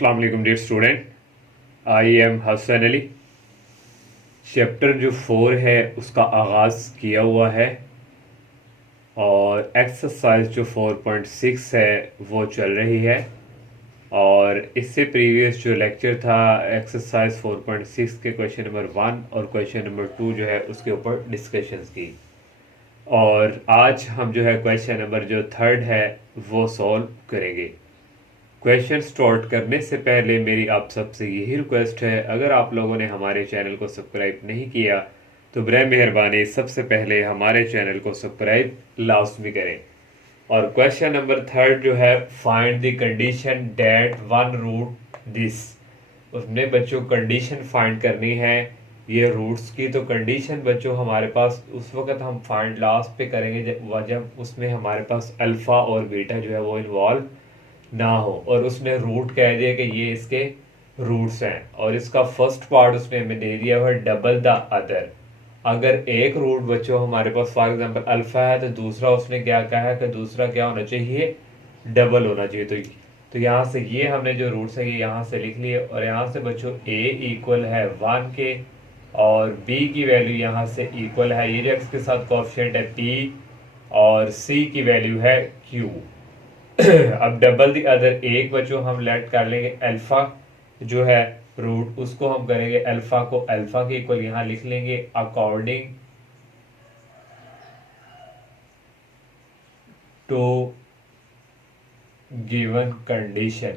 अस्सलाम वालेकुम dear student, I am Hasan Ali. Chapter जो 4 है उसका आगाज़ किया हुआ है और एक्सरसाइज जो 4.6 है वो चल रही है। और इससे प्रीवियस जो लेक्चर था एक्सरसाइज 4.6 के क्वेश्चन नंबर 1 और क्वेश्चन नंबर 2 जो है उसके ऊपर डिस्कशंस की। और आज हम जो है क्वेश्चन नंबर जो 3 है वो सॉल्व करेंगे। क्वेश्चन स्टार्ट करने से पहले मेरी आप सबसे यही रिक्वेस्ट है, अगर आप लोगों ने हमारे चैनल को सब्सक्राइब नहीं किया तो बराए मेहरबानी सबसे पहले हमारे चैनल को सब्सक्राइब लाजमी करें। और क्वेश्चन नंबर 3 जो है, find the condition that one root this. उसमें बच्चों कंडीशन फाइंड करनी है ये रूट्स की। तो कंडीशन बच्चों हमारे पास उस वक्त हम फाइंड लास्ट पे करेंगे जब उसमें हमारे पास अल्फ़ा और बीटा जो है वो इन्वॉल्व ना हो और उसने रूट कह दिया कि ये इसके रूट्स हैं। और इसका फर्स्ट पार्ट उसने हमें दे दिया है डबल द अदर। अगर एक रूट बच्चों हमारे पास फॉर एग्जांपल अल्फा है तो दूसरा उसने क्या कहा है कि दूसरा क्या होना चाहिए, डबल होना चाहिए। तो यहाँ से ये हमने जो रूट्स है ये यहाँ से लिख लिए। और यहाँ से बच्चों a इक्वल है 1 के और b की वैल्यू यहाँ से इक्वल है, ये जो x के साथ कोएफिशिएंट है p और c की वैल्यू है q। अब डबल दी अदर एक बच्चों हम लेट कर लेंगे अल्फा जो है रूट, उसको हम करेंगे अल्फा को अल्फा के इक्वल यहाँ लिख लेंगे according to given condition.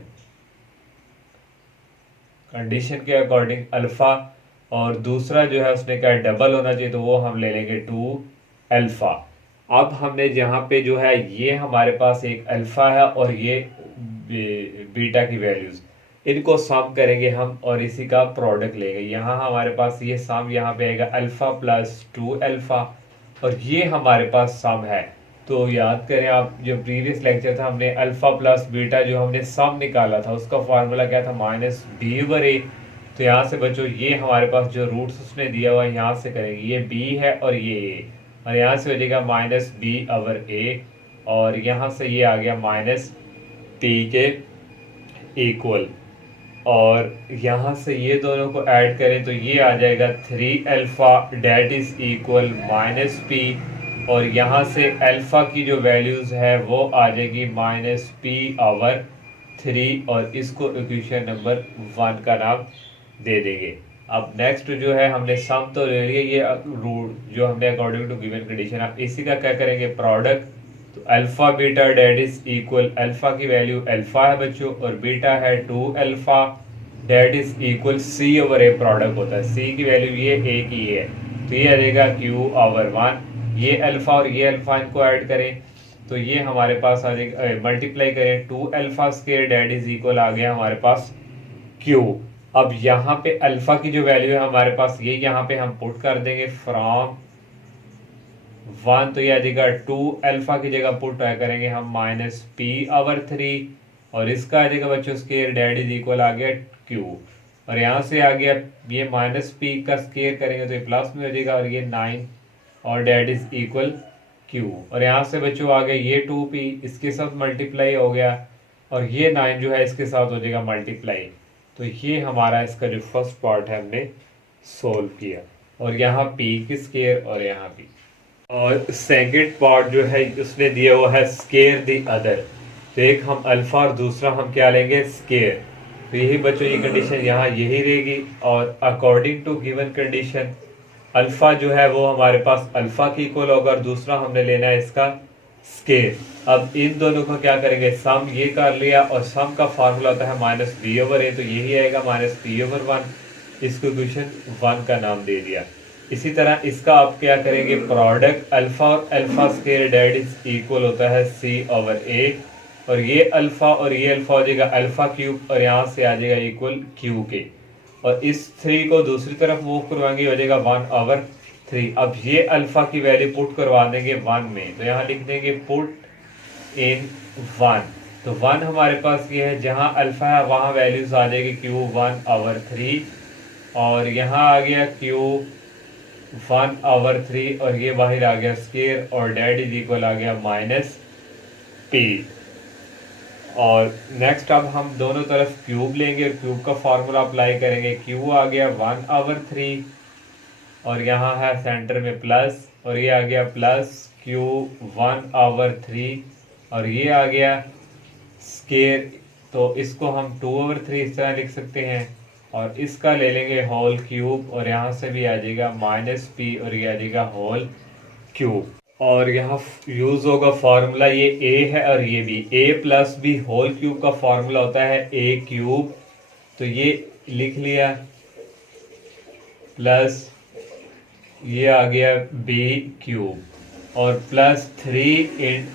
Condition के अकॉर्डिंग अल्फा और दूसरा जो है उसने कहा डबल होना चाहिए तो वो हम ले लेंगे 2 अल्फा। अब हमने जहाँ पे जो है ये हमारे पास एक अल्फा है और ये बीटा की वैल्यूज, इनको सम करेंगे हम और इसी का प्रोडक्ट लेंगे। यहाँ हमारे पास ये सम यहाँ पे आएगा अल्फा प्लस 2 अल्फा और ये हमारे पास सम है। तो याद करें आप, जो प्रीवियस लेक्चर था हमने अल्फा प्लस बीटा जो हमने सम निकाला था उसका फार्मूला क्या था, माइनस बी ओवर ए। तो यहाँ से बच्चों ये हमारे पास जो रूट्स उसने दिया हुआ है यहाँ से करेंगे, ये बी है और ये ए और यहाँ से हो जाएगा माइनस बी ओवर ए और यहाँ से ये आ गया माइनस टी के इक्वल। और यहाँ से ये दोनों को ऐड करें तो ये आ जाएगा 3 alpha that is equal minus P और यहाँ से अल्फा की जो वैल्यूज है वो आ जाएगी माइनस पी ओवर 3 और इसको इक्वेशन नंबर 1 का नाम दे देंगे। अब नेक्स्ट जो है हमने सम तो ले लिया, ये रूट जो हमने अकॉर्डिंग टू गिवन कंडीशन, अब इसी का क्या करेंगे प्रोडक्ट। तो alpha beta that is equal, alpha की वैल्यू अल्फा है बच्चों और बीटा है 2 alpha that is equal C over A, product होता है सी की वैल्यू ये ए की है तो ये आ जाएगा क्यू ओवर 1। ये अल्फा और ये अल्फा इनको ऐड करें तो ये हमारे पास आ जाएगा, मल्टीप्लाई करें 2 alpha square that is equal आ गया हमारे पास क्यू। अब यहाँ पे अल्फा की जो वैल्यू है हमारे पास ये यहाँ पे हम पुट कर देंगे फ्रॉम 1 तो ये आ जाएगा 2 अल्फा की जगह पुट करेंगे हम माइनस पी ओवर 3 और इसका आ जाएगा बच्चों स्केयर डेट इज इक्वल आ गया क्यू और यहाँ से आ गया ये माइनस पी का स्केयर करेंगे तो ये प्लस में हो जाएगा और ये 9 और डेट इज इक्वल क्यू और यहाँ से बच्चों आ गया ये 2p इसके साथ मल्टीप्लाई हो गया और ये 9 जो है इसके साथ हो जाएगा मल्टीप्लाई। तो ये हमारा इसका जो फर्स्ट पार्ट है हमने सोल्व किया और यहाँ p की स्केयर और यहाँ p। और सेकंड पार्ट जो है उसने दिया हुआ है स्केयर द अदर। तो एक हम अल्फा और दूसरा हम क्या लेंगे स्केयर। तो यही बच्चों ये कंडीशन यहाँ यही रहेगी और according to given condition alpha जो है वो हमारे पास अल्फा की इक्वल होगा और दूसरा हमने लेना है इसका स्केयर। अब इन दोनों को क्या करेंगे सम ये कर लिया और सम का फार्मूला होता है माइनस बी ओवर ए तो यही आएगा माइनस बी ओवर 1, इसको इक्वेशन 1 का नाम दे दिया। इसी तरह इसका आप क्या करेंगे प्रोडक्ट अल्फा और alpha square that is equal होता है सी ओवर ए और ये अल्फा और ये अल्फा हो जाएगा अल्फा क्यूब और यहाँ से आ जाएगा इक्वल क्यू के और इस 3 को दूसरी तरफ मूव करवाएंगे हो जाएगा 1 ओवर 3। अब ये अल्फा की वैल्यू पुट करवा देंगे 1 में तो यहाँ लिख देंगे पुट इन 1। तो 1 हमारे पास ये है, जहाँ अल्फा है वहाँ वैल्यूज आ जाएगी क्यू 1 ओवर 3 और यहाँ आ गया क्यू 1 ओवर 3 और ये बाहर आ गया स्केयर और डेट इज इक्वल आ गया माइनस पी। और नेक्स्ट अब हम दोनों तरफ क्यूब लेंगे और क्यूब का फार्मूला अप्लाई करेंगे। क्यू आ गया 1/3 और यहाँ है सेंटर में प्लस, और ये आ गया प्लस क्यू 1/3 और ये आ गया स्केयर, तो इसको हम 2/3 इस तरह लिख सकते हैं। और इसका ले लेंगे होल क्यूब और यहाँ से भी आ जाएगा -p और ये आ जाएगा होल क्यूब। और यहाँ यूज होगा फार्मूला, ये a है और ये b, a+b होल क्यूब का फार्मूला होता है a³, तो ये लिख लिया, प्लस ये आ गया b³ और +3 इन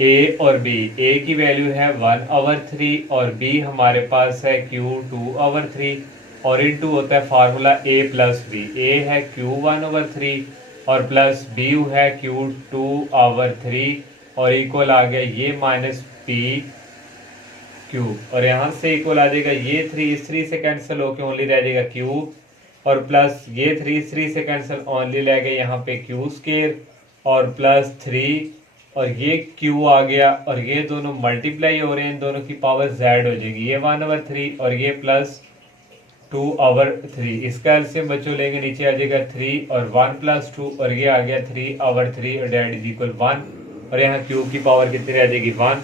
a और b। a की वैल्यू है 1/3 और b हमारे पास है q 2/3 और इनटू होता है फार्मूला a+b। a है q 1/3 और प्लस b है q 2/3 और इक्वल आ गया ये -p³ और यहाँ से इक्वल आ जाएगा ये 3 इस 3 से कैंसिल होके ओनली रह जाएगा q और प्लस ये 3 इस 3 से कैंसिल ओनली रह गया यहाँ पे q² और +3 और ये q आ गया और ये दोनों मल्टीप्लाई हो रहे हैं, इन दोनों की पावर z हो जाएगी, ये 1/3 और ये +2/3। इसका एलसीएम बच्चों लेंगे, नीचे आ जाएगा 3 और 1 + 2 और ये आ गया 3/3 और डेट इज इक्वल 1 और यहाँ q की पावर कितनी रह जाएगी 1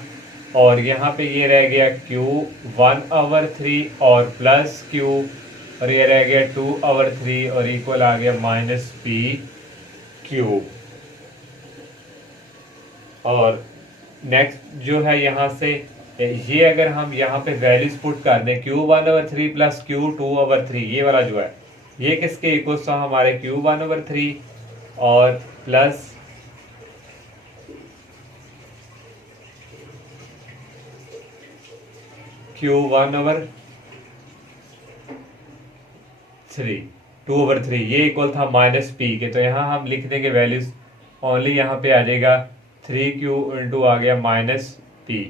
और यहाँ पे ये रह गया q 1/3 और प्लस q और ये रह गया 2/3 और इक्वल आ गया -p³। और नेक्स्ट जो है यहाँ से ये अगर हम यहाँ पे वैल्यूज पुट कर दें q 1/3 प्लस q 2/3, ये वाला जो है ये किसके इक्वल तो हमारे q 1/3 और प्लस q 1/3 2/3, ये इक्वल था -p के, तो यहाँ हम लिख देंगे वैल्यूज ओनली, यहाँ पे आ जाएगा 3q इंटू आ गया -p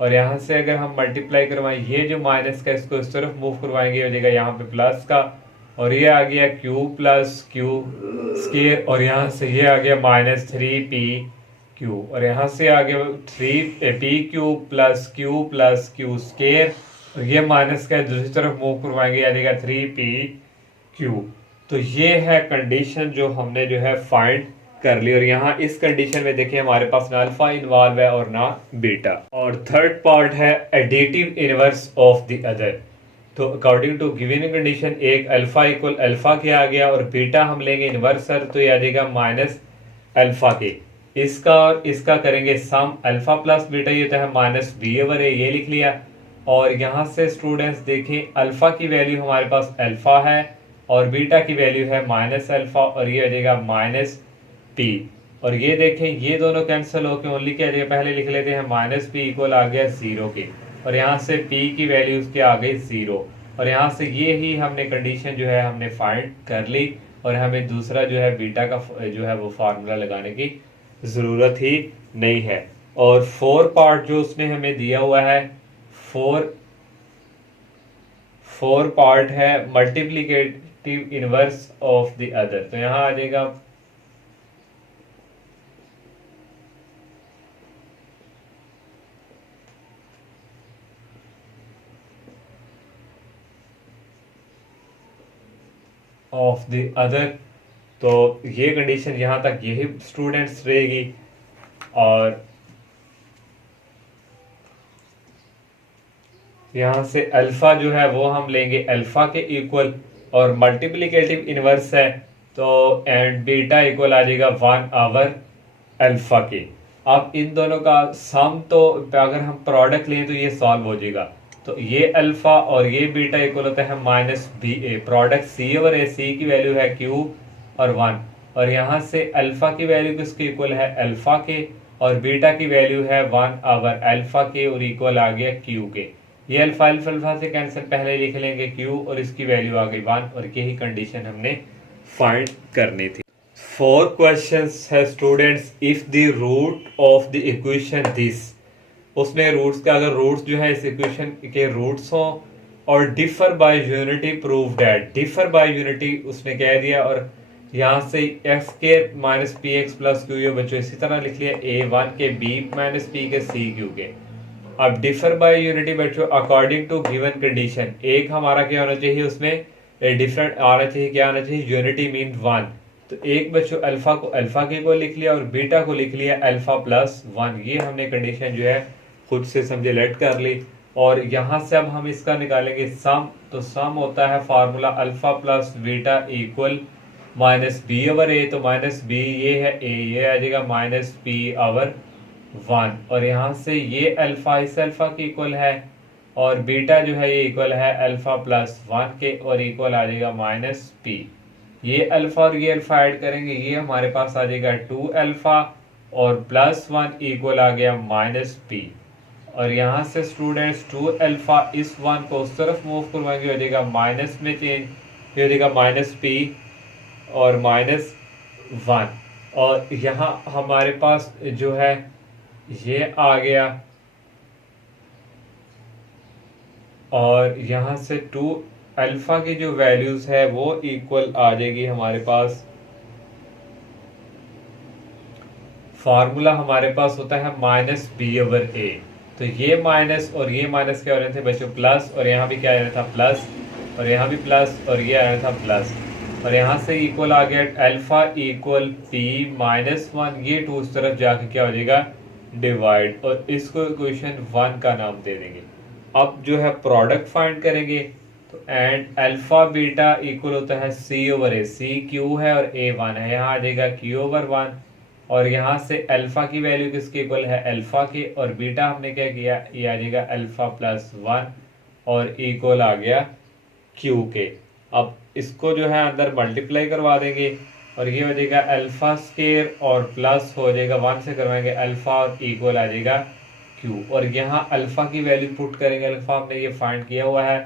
और यहाँ से अगर हम मल्टीप्लाई करवाएं ये जो माइनस का इसको इस तरफ मूव करवाएंगे हो जाएगा यहाँ पे प्लस का और ये आ गया q + q² और यहाँ से ये आ गया -3p³ और यहाँ से आ गया 3p³ + q और ये माइनस का दूसरी तरफ मूव करवाएंगे आ जाएगा 3p³। तो ये है कंडीशन जो हमने जो है फाइंड कर ली और यहाँ इस कंडीशन में देखिए हमारे पास ना अल्फा इन्वॉल्व है और ना बीटा। और थर्ड पार्ट है additive inverse of the other. तो अकॉर्डिंग टू गिवन कंडीशन एक अल्फा इक्वल अल्फा के आ गया और बीटा हम लेंगे इनवर्स सर, तो ये आ जाएगा -अल्फा के। इसका और इसका करेंगे सम, अल्फा प्लस बीटा ये होता है -b/a, ये लिख लिया। और यहाँ से स्टूडेंट्स देखें अल्फा की वैल्यू हमारे पास अल्फा है और बीटा की वैल्यू है -अल्फा और ये आ जाएगा -p और ये देखें ये दोनों कैंसिल होकर ओनली क्या जाएगा, पहले लिख लेते हैं -p इक्वल आ गया 0 के और यहाँ से p की वैल्यू उसके आ गई 0 और यहाँ से ये ही हमने कंडीशन जो है हमने फाइंड कर ली और हमें दूसरा जो है बीटा का जो है वो फार्मूला लगाने की ज़रूरत ही नहीं है। और 4 पार्ट जो उसने हमें दिया हुआ है 4 पार्ट है multiplicative inverse of the other, तो यहाँ आ जाएगा ऑफ द अदर। तो ये कंडीशन यहाँ तक यही स्टूडेंट्स रहेगी। और यहाँ से अल्फा जो है वो हम लेंगे अल्फा के इक्वल और मल्टीप्लिकेटिव इनवर्स है तो एंड बीटा इक्वल आ जाएगा 1/अल्फा के। अब इन दोनों का सम तो अगर हम प्रोडक्ट लें तो ये सॉल्व हो जाएगा, तो ये अल्फा और ये बीटा इक्वल होता है -ba, प्रोडक्ट c/a, c की वैल्यू है q और 1 और यहाँ से अल्फा की वैल्यू किसके इक्वल है अल्फा के और बीटा की वैल्यू है 1/अल्फा के और इक्वल आ गया q के। ये अल्फा अल्फा से कैंसिल, पहले लिख लेंगे q और इसकी वैल्यू आ गई 1 और यही कंडीशन हमने फाइंड करनी थी। 4 क्वेश्चंस है students, if the root of the equation this, उसमें रूट्स का अगर रूट्स जो है इस इक्वेशन के रूट्स हों और differ by unity prove that, differ by unity उसने कह दिया और यहाँ से x² -px + q, ये बच्चों इसी तरह लिख लिया a1 के b - p के c q के। अब डिफर बाय यूनिटी बच्चों अकॉर्डिंग टू गिवन कंडीशन, एक हमारा क्या होना चाहिए उसमें डिफरेंट आना चाहिए, क्या आना चाहिए, यूनिटी मीन 1। तो एक बच्चों अल्फा को अल्फा के को लिख लिया और बीटा को लिख लिया अल्फा प्लस 1, ये हमने कंडीशन जो है खुद से समझे लेट कर ली। और यहां से अब हम इसका निकालेंगे सम, तो सम होता है formula alpha plus beta equal minus B over A, तो माइनस बी ये है ए, ये आ जाएगा माइनस पी ओवर 1। और यहाँ से ये अल्फा इस अल्फा के इक्वल है और बीटा जो है ये इक्वल है अल्फा प्लस 1 के और इक्वल आ जाएगा माइनस पी। ये अल्फा और ये अल्फा ऐड करेंगे, ये हमारे पास आ जाएगा 2 अल्फा और प्लस 1 इक्वल आ गया माइनस पी। और यहाँ से स्टूडेंट्स 2 अल्फा इस 1 को उस तरफ मूव करवाएंगे, हो जाएगा माइनस में चेंज, हो जाएगा माइनस पी और माइनस 1। और यहाँ हमारे पास जो है ये आ गया और यहाँ से 2 अल्फा की जो वैल्यूज है वो इक्वल आ जाएगी हमारे पास, फार्मूला हमारे पास होता है माइनस बी ओवर ए। तो ये माइनस और ये माइनस क्या हो रहे थे बच्चों, प्लस, और यहाँ भी क्या आ रहा था प्लस, और यहाँ भी प्लस और ये आ रहा था प्लस। और यहाँ से इक्वल आ गया अल्फा इक्वल पी माइनस 1, ये 2 उस तरफ जाके क्या हो जाएगा डिवाइड, और इसको इक्वेशन 1 का नाम दे देंगे। अब जो है प्रोडक्ट फाइंड करेंगे, तो एंड अल्फा बीटा इक्वल होता है सी ओवर ए, सी क्यू है और ए 1 है, यहाँ आ जाएगा क्यू ओवर 1। और यहाँ से अल्फा की वैल्यू किसके इक्वल है अल्फा के, और बीटा हमने क्या किया ये आ जाएगा अल्फा प्लस 1 और इक्वल आ गया क्यू के। अब इसको जो है अंदर मल्टीप्लाई करवा देंगे और ये हो जाएगा अल्फा स्केयर और प्लस हो जाएगा 1 से करवाएंगे अल्फा और इक्वल आ जाएगा क्यू। और यहाँ अल्फा की वैल्यू पुट करेंगे, अल्फा हमने ये फाइंड किया हुआ है,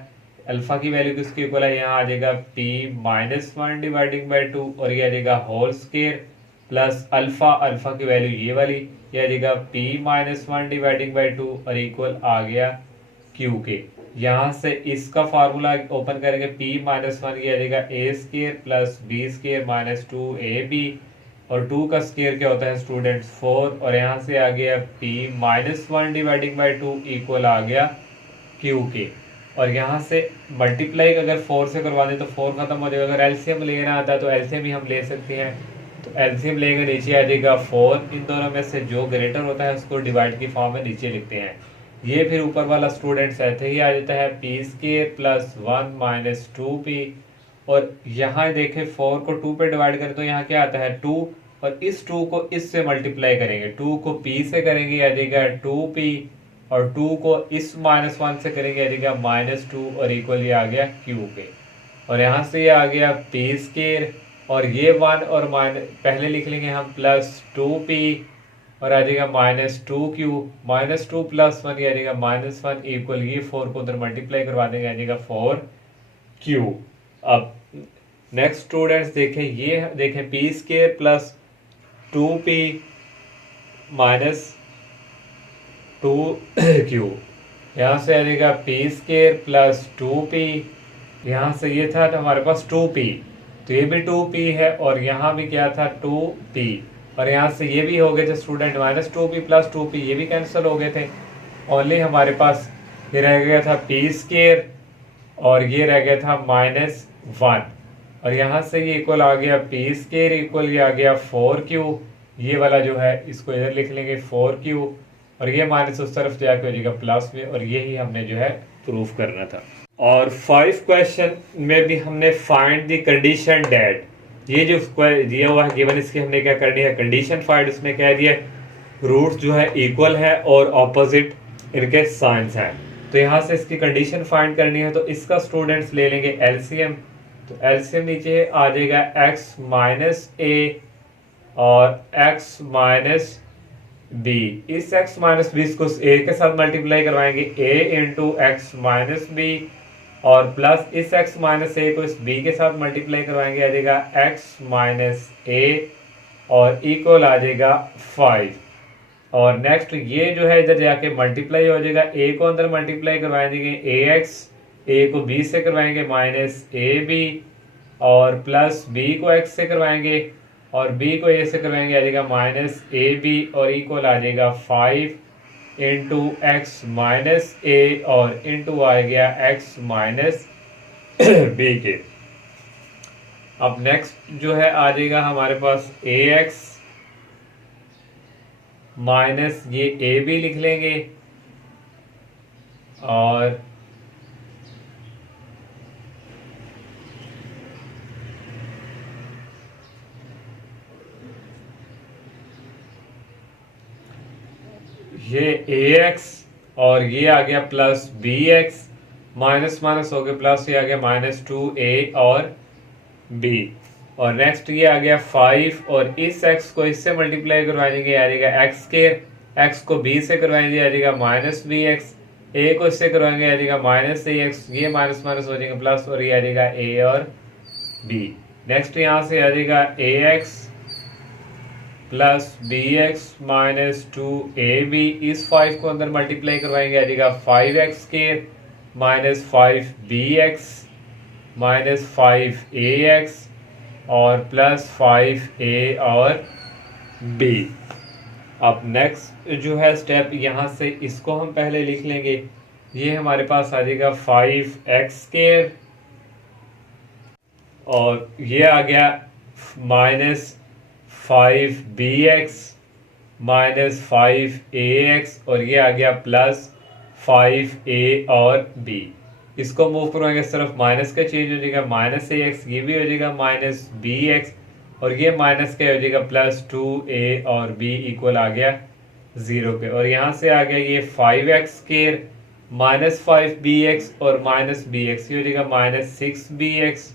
अल्फा की वैल्यू किसके इक्वल है, यहाँ आ जाएगा पी माइनस 1 डिवाइडिंग बाई 2 और ये आ जाएगा whole square plus alpha, alpha की वैल्यू ये वाली, ये आ जाएगा पी माइनस 1 डिवाइडिंग बाई 2 और इक्वल आ गया क्यू के। यहाँ से इसका फार्मूला ओपन करेंगे, पी माइनस 1 ये आ जाएगा A square plus B square minus 2 A B, और 2 का स्केयर क्या होता है स्टूडेंट्स 4, और यहाँ से आ गया P minus 1 dividing by 2 equal आ गया क्यू के। और यहाँ से मल्टीप्लाई अगर 4 से करवा दें तो 4 खत्म हो जाएगा, अगर एलसीएम लेना आता है तो एलसीएम ही हम ले सकते हैं, तो एलसीएम लेंगे नीचे आ जाएगा 4, इन दोनों में से जो ग्रेटर होता है उसको डिवाइड की फॉर्म में नीचे लिखते हैं। ये फिर ऊपर वाला स्टूडेंट्स ऐसे ही आ जाता है P square plus 1 minus 2p, और यहाँ देखें 4 को 2 पे डिवाइड करें तो यहाँ क्या आता है 2, और इस 2 को इससे मल्टीप्लाई करेंगे, 2 को p से करेंगे आ जाएगा 2p, और 2 को इस माइनस 1 से करेंगे आ जाएगा माइनस 2 और इक्वल ये आ गया क्यू पे। और यहाँ से ये आ गया पी स्केयर और ये 1 और माइनस पहले लिख लेंगे हम प्लस 2p और आ जाएगा माइनस 2q, माइनस 2 प्लस 1 ये आ जाएगा माइनस 1 इक्वल ये 4 को उधर मल्टीप्लाई करवा देंगे आ जाएगा 4q। अब नेक्स्ट स्टूडेंट्स देखें, ये देखें P square plus 2p minus 2q, यहाँ से आ जाएगा पी स्केयर प्लस 2p, यहाँ से ये था तो हमारे पास 2p, तो ये भी 2p है और यहाँ भी क्या था 2p, और यहाँ से ये भी हो गए थे student minus 2p plus 2p, ये भी कैंसिल हो गए थे, ओनली हमारे पास ये रह गया था पी स्केयर और ये रह गया था माइनस 1, और यहाँ से ये इक्वल आ गया पी स्केयर इक्वल ये आ गया 4q, ये वाला जो है इसको इधर लिख लेंगे 4q, और ये माइनस उस तरफ जाके हो जाएगा प्लस में, और यही हमने जो है प्रूफ करना था। और 5 क्वेश्चन में भी हमने फाइंड द कंडीशन डेट, ये जो दिया हुआ है गिवन इसकी हमने क्या करनी है कंडीशन फाइंड, उसमें कह दिया रूट्स जो है इक्वल है और ऑपोजिट इनके साइंस हैं, तो यहाँ से इसकी कंडीशन फाइंड करनी है, तो इसका स्टूडेंट्स ले लेंगे एलसीएम, तो एलसीएम नीचे आ जाएगा x माइनस ए और x माइनस बी, इस x माइनस बी को a के साथ मल्टीप्लाई करवाएंगे a into X minus B, और प्लस इस x माइनस ए को इस b के साथ मल्टीप्लाई करवाएंगे आ जाएगा x माइनस ए और इक्वल आ जाएगा 5, और नेक्स्ट ये जो है इधर जाके मल्टीप्लाई हो जाएगा, a को अंदर मल्टीप्लाई करवाएंगे ax, a को b से करवाएंगे माइनस ab, और प्लस b को x से करवाएंगे और b को a से करवाएंगे आ जाएगा माइनस ab और इक्वल आ जाएगा 5, इंटू एक्स माइनस ए और इंटू आ गया एक्स माइनस बी के। अब नेक्स्ट जो है आ जाएगा हमारे पास ए एक्स माइनस ये ए बी लिख लेंगे और ये ए एक्स और ये आ गया plus B X minus minus हो गया प्लस, ये आ गया माइनस 2a और b और नेक्स्ट ये आ गया 5 और इस x को इससे मल्टीप्लाई करवाएंगे आ जाएगा एक्स स्क्वायर, x को b से करवाएंगे आ जाएगा माइनस बी एक्स, a को इससे करवाएंगे आ जाएगा माइनस ए एक्स, ये माइनस माइनस हो जाएगा प्लस और ये आ जाएगा a और b। नेक्स्ट यहाँ से आ जाएगा A X plus B X minus 2ab, इस 5 को अंदर मल्टीप्लाई करवाएंगे आ जाएगा 5x square minus 5bx minus 5ax और प्लस 5a और b। अब नेक्स्ट जो है स्टेप यहाँ से इसको हम पहले लिख लेंगे, ये हमारे पास आ जाएगा 5x स्क्वायर और ये आ गया माइनस 5bx माइनस 5ax और ये आ गया प्लस 5a और b। इसको मूव करवाएंगे सिर्फ माइनस का चेंज हो जाएगा माइनस ax, ये भी हो जाएगा माइनस bx और ये माइनस का हो जाएगा प्लस 2a और b इक्वल आ गया 0 के। और यहाँ से आ गया ये 5x स्क्वायर माइनस 5bx और माइनस bx, ये हो जाएगा minus 6bx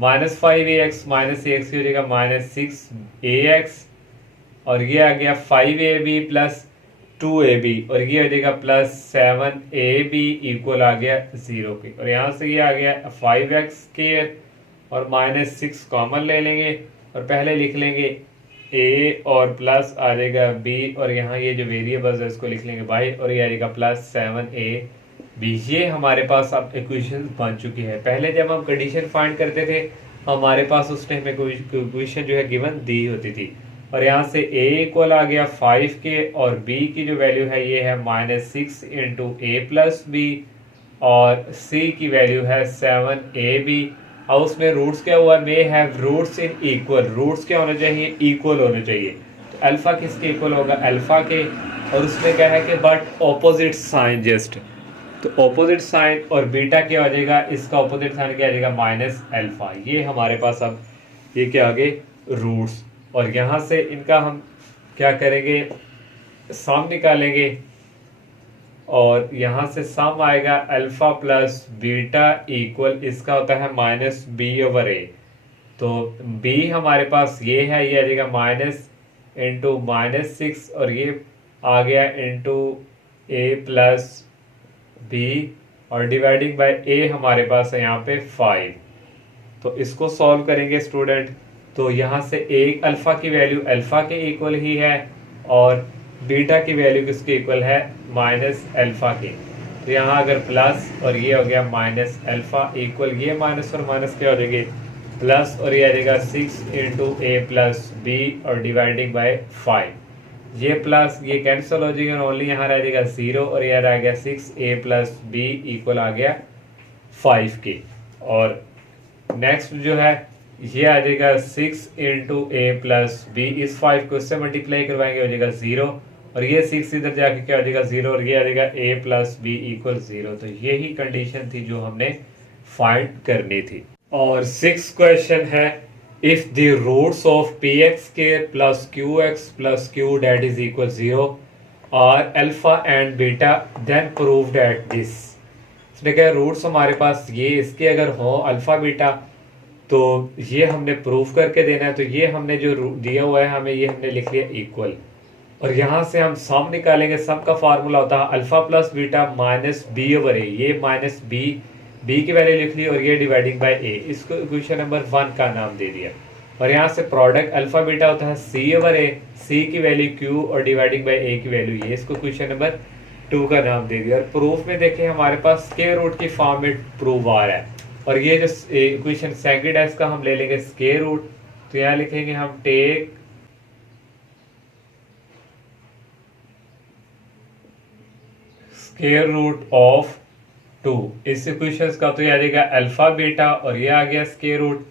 minus 5ax minus ax हो जाएगा माइनस 6ax और ये आ गया 5ab प्लस 2ab और ये हो जाएगा प्लस 7ab इक्वल आ गया 0 के। और यहाँ से ये आ गया 5x स्क्वायर और माइनस 6 कॉमन ले लेंगे और पहले लिख लेंगे a और प्लस आ जाएगा b और यहाँ ये जो वेरिएबल्स है इसको लिख लेंगे बाई और ये आ जाएगा प्लस 7ab। ये हमारे पास अब इक्वेशन बन चुकी है। पहले जब हम कंडीशन फाइंड करते थे हमारे पास उस टाइम में इक्वेशन जो है गिवन दी होती थी और यहाँ से a इक्वल आ गया 5 के और b की जो वैल्यू है ये है minus 6 into A plus B और c की वैल्यू है 7ab। और उसमें रूट्स क्या हुआ, may have roots in equal, roots क्या होने चाहिए, इक्वल होने चाहिए। तो अल्फा किसके इक्वल होगा, अल्फा के, और उसमें क्या है कि बट ऑपोजिट साइन जस्ट, तो ऑपोजिट साइन और बीटा क्या हो जाएगा, इसका ऑपोजिट साइन क्या आ जाएगा माइनस अल्फा। ये हमारे पास अब ये क्या आ गए रूट्स और यहाँ से इनका हम क्या करेंगे सम निकालेंगे और यहाँ से सम आएगा अल्फा प्लस बीटा इक्वल इसका होता है माइनस बी ओवर ए। तो b हमारे पास ये है, ये आ जाएगा माइनस इंटू माइनस 6 और ये आ गया इंटू ए प्लस b और डिवाइडिंग बाय a हमारे पास है यहाँ पे 5। तो इसको सॉल्व करेंगे स्टूडेंट, तो यहाँ से एक अल्फा की वैल्यू अल्फा के इक्वल ही है और बीटा की वैल्यू किसके इक्वल है माइनस अल्फा के। तो यहाँ अगर प्लस और ये हो गया माइनस अल्फा इक्वल ये माइनस और माइनस क्या हो जाएंगे प्लस और ये आ जाएगा 6 इंटू ए प्लस बी और डिवाइडिंग बाय 5। ये प्लस ये कैंसिल हो जाएगा ओनली यहाँ रह जाएगा 0 और ये रह गया 6a प्लस बी इक्वल आ गया 5 के। और नेक्स्ट जो है ये आ जाएगा 6 इंटू ए प्लस बी, इस 5 को इससे मल्टीप्लाई करवाएंगे हो जाएगा 0 और ये 6 इधर जाके क्या हो जाएगा 0 और ये आ जाएगा a प्लस बी इक्वल 0। तो यही कंडीशन थी जो हमने फाइंड करनी थी। और 6 क्वेश्चन है if the roots of px square plus qx plus q that is equal 0 are alpha and beta then prove that this। इसने कहा रूट्स हमारे पास ये इसके अगर हो अल्फा बीटा तो ये हमने प्रूफ करके देना है। तो ये हमने जो दिया हुआ है हमें ये हमने लिख लिया इक्वल और यहाँ से हम सम निकालेंगे। सम का फार्मूला होता है alpha plus beta minus B over A, ये माइनस बी की वैल्यू लिख ली और ये डिवाइडिंग बाय ए, इसको इक्वेशन नंबर 1 का नाम दे दिया। और यहाँ से प्रोडक्ट अल्फा बीटा होता है सी ओवर ए, सी की वैल्यू क्यू और डिवाइडिंग बाय ए की वैल्यू ये, इसको क्वेश्चन नंबर 2 का नाम दे दिया। और प्रूफ में देखें हमारे पास स्क्वायर रूट की फॉर्म में प्रूफ आ रहा है और ये जो इक्वेशन सेकंड है इसका हम ले लेंगे स्क्वायर रूट। तो यहाँ लिखेंगे हम टेक स्क्वायर रूट ऑफ 2। इस इक्वेशन का तो ये आ जाएगा अल्फा बीटा और ये आ गया स्क्वायर रूट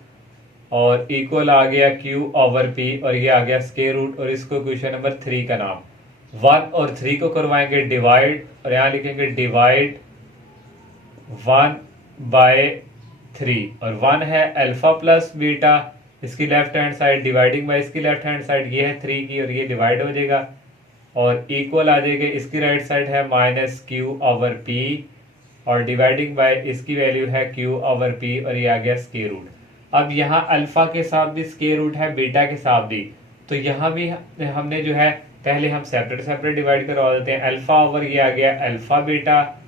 और इक्वल आ गया Q ओवर P और ये आ गया स्क्वायर रूट और इसको इक्वेशन नंबर 3 का नाम 1 और 3 को करवाएंगे डिवाइड और यहाँ लिखेंगे डिवाइड 1/3 और 1 है अल्फा प्लस बीटा, इसकी left hand side dividing by इसकी लेफ्ट हैंड साइड ये है 3 की और ये डिवाइड हो जाएगा और इक्वल आ जाएगा इसकी राइट साइड है माइनस Q ओवर P और डिवाइडिंग बाय इसकी वैल्यू है Q ओवर P और ये आ गया स्क्वायर रूट। अब यहाँ अल्फा के साथ भी स्क्वायर रूट है, बीटा के साथ भी, तो यहाँ भी हमने जो है पहले हम सेपरेट डिवाइड करवा देते हैं। अल्फा ओवर ये आ गया अल्फा बीटा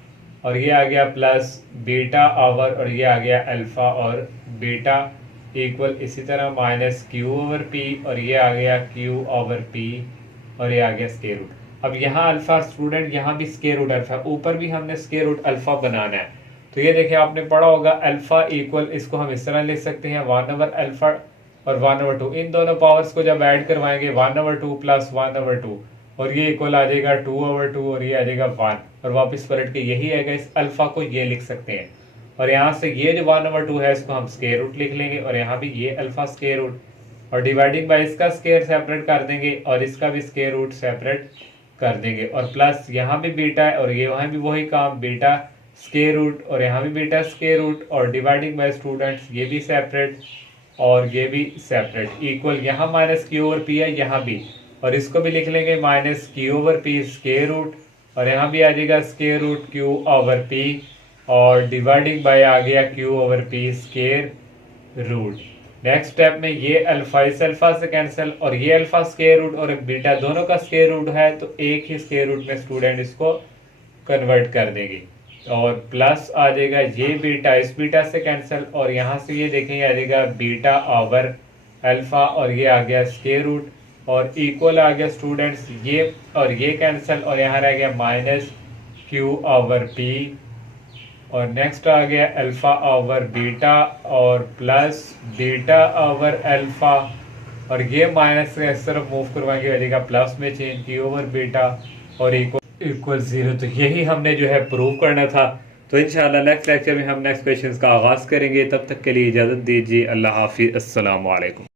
और ये आ गया प्लस बीटा ओवर और ये आ गया अल्फा और बीटा इक्वल इसी तरह माइनस Q ओवर P और ये आ गया Q ओवर P और ये आ गया स्क्वायर रूट। अब यहाँ अल्फा स्टूडेंट यहाँ भी स्क्वायर रूट अल्फा, ऊपर भी हमने स्क्वायर रूट अल्फा बनाना है। तो ये देखिए आपने पढ़ा होगा अल्फा इक्वल, इसको हम इस तरह लिख सकते हैं 1 ओवर अल्फा और 1 ओवर 2, इन दोनों पावर्स को जब ऐड करवाएंगे 1 ओवर 2 प्लस 1 ओवर 2 और ये इक्वल आ जाएगा 2 ओवर 2 और ये आ जाएगा 1 और वापस पलट के यही आएगा, इस अल्फा को ये लिख सकते हैं और यहाँ से ये जो 1 ओवर 2 है इसको हम स्क्वायर रूट लिख लेंगे और यहाँ भी ये अल्फा स्क्वायर रूट और डिवाइडिंग बाय इसका स्क्वायर सेपरेट कर देंगे और इसका भी स्क्वायर रूट सेपरेट कर देंगे और प्लस यहाँ भी बीटा है और ये वहाँ भी वही काम बीटा स्क्वायर रूट और यहाँ भी बीटा स्क्वायर रूट और डिवाइडिंग बाय स्टूडेंट्स ये भी सेपरेट और ये भी सेपरेट इक्वल यहाँ माइनस Q ओवर P है यहाँ भी और इसको भी लिख लेंगे minus Q over P square root और यहाँ भी आ जाएगा square root Q over P और डिवाइडिंग बाय आ गया Q over P square root. Next step में ये अल्फा इस अल्फा से कैंसिल और ये अल्फा स्क्वायर रूट और बीटा दोनों का स्क्वायर रूट है तो एक ही स्क्वायर रूट में स्टूडेंट इसको कन्वर्ट कर देंगे और प्लस आ जाएगा ये बीटा इस बीटा से कैंसिल और यहाँ से ये देखेंगे आ जाएगा बीटा ओवर अल्फा और ये आ गया स्क्वायर रूट और इक्वल आ गया स्टूडेंट्स ये और ये कैंसिल और यहाँ रह गया माइनस Q ओवर P और नेक्स्ट आ गया अल्फा ओवर बीटा और प्लस बीटा ओवर अल्फा और ये माइनस से इस तरफ मूव करवाएंगे आ जाएगा प्लस में चेंज Q ओवर बीटा और इक्वल 0। तो यही हमने जो है प्रूव करना था। तो इंशाल्लाह नेक्स्ट लेक्चर में हम नेक्स्ट क्वेश्चन का आगाज़ करेंगे। तब तक के लिए इजाज़त दीजिए। अल्लाह हाफिज़। अस्सलाम वालेकुम।